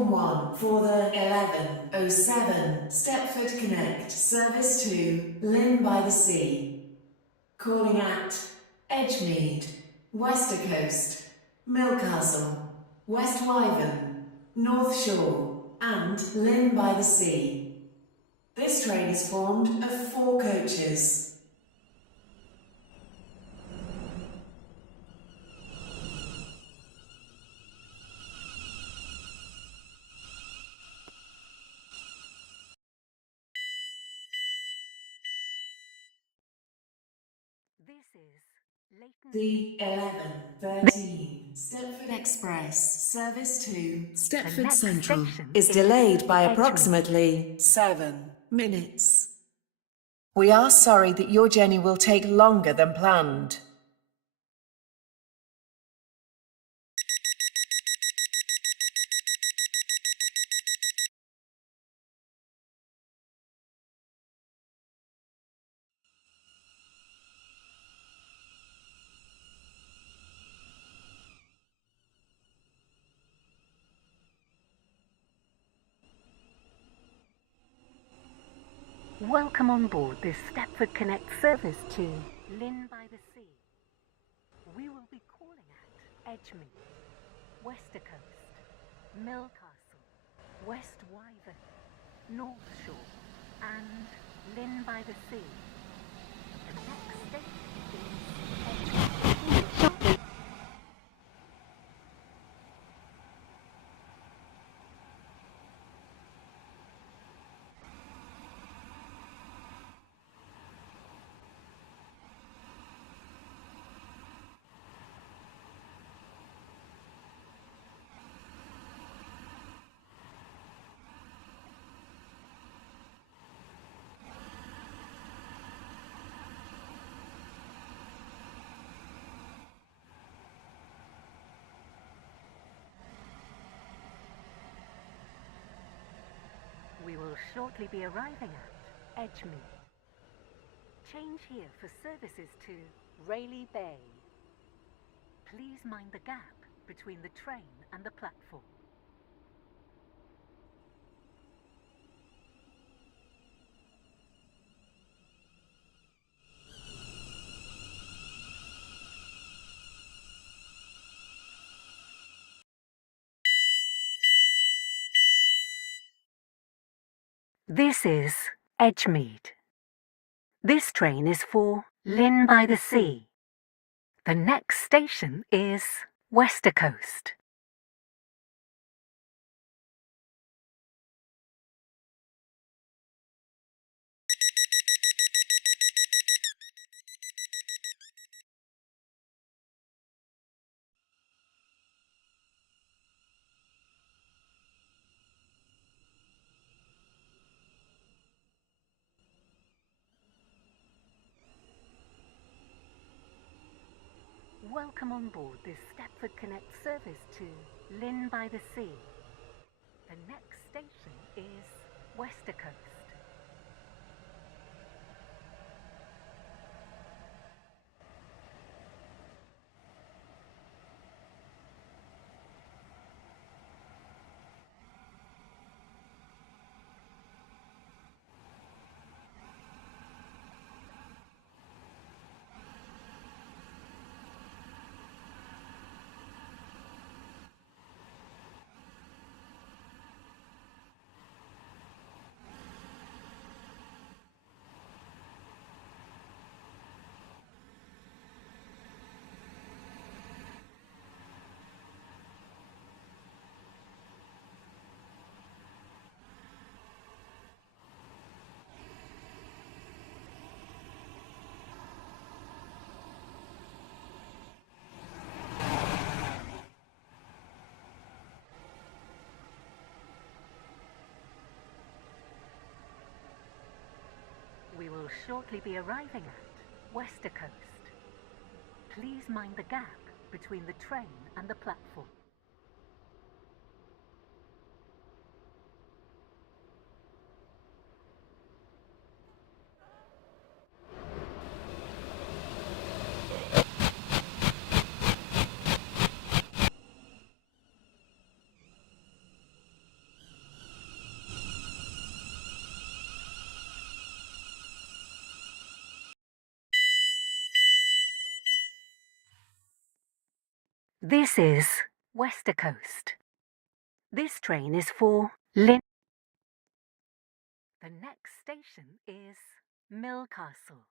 Platform 1 for the 11:07 Stepford Connect service to Lynn by the Sea. Calling at Edgemead, Westercoast, Milcastle, West Wyvern, North Shore and Lynn by the Sea. This train is formed of 4 coaches. This is leighton. The 11:13 Stepford Express service to Stepford Central is delayed by approximately 7 minutes. We are sorry that your journey will take longer than planned. Welcome on board this Stepford Connect service to Lynn by the Sea. We will be calling at Edgemead, Westercoast, Milcastle, West Wyvern, North Shore and Lynn by the Sea. The next station is Edgemead. We will shortly be arriving at Edgemead. Change here for services to Rayleigh Bay. Please mind the gap between the train and the platform. This is Edgemead. This train is for Lynn by the Sea. The next station is Westercoast. Welcome on board this Stepford Connect service to Lynn by the Sea. The next station is Westercoast. We will shortly be arriving at Westercoast. Please mind the gap between the train and the platform. This is Westercoast. This train is for Lynn. The next station is Millcastle.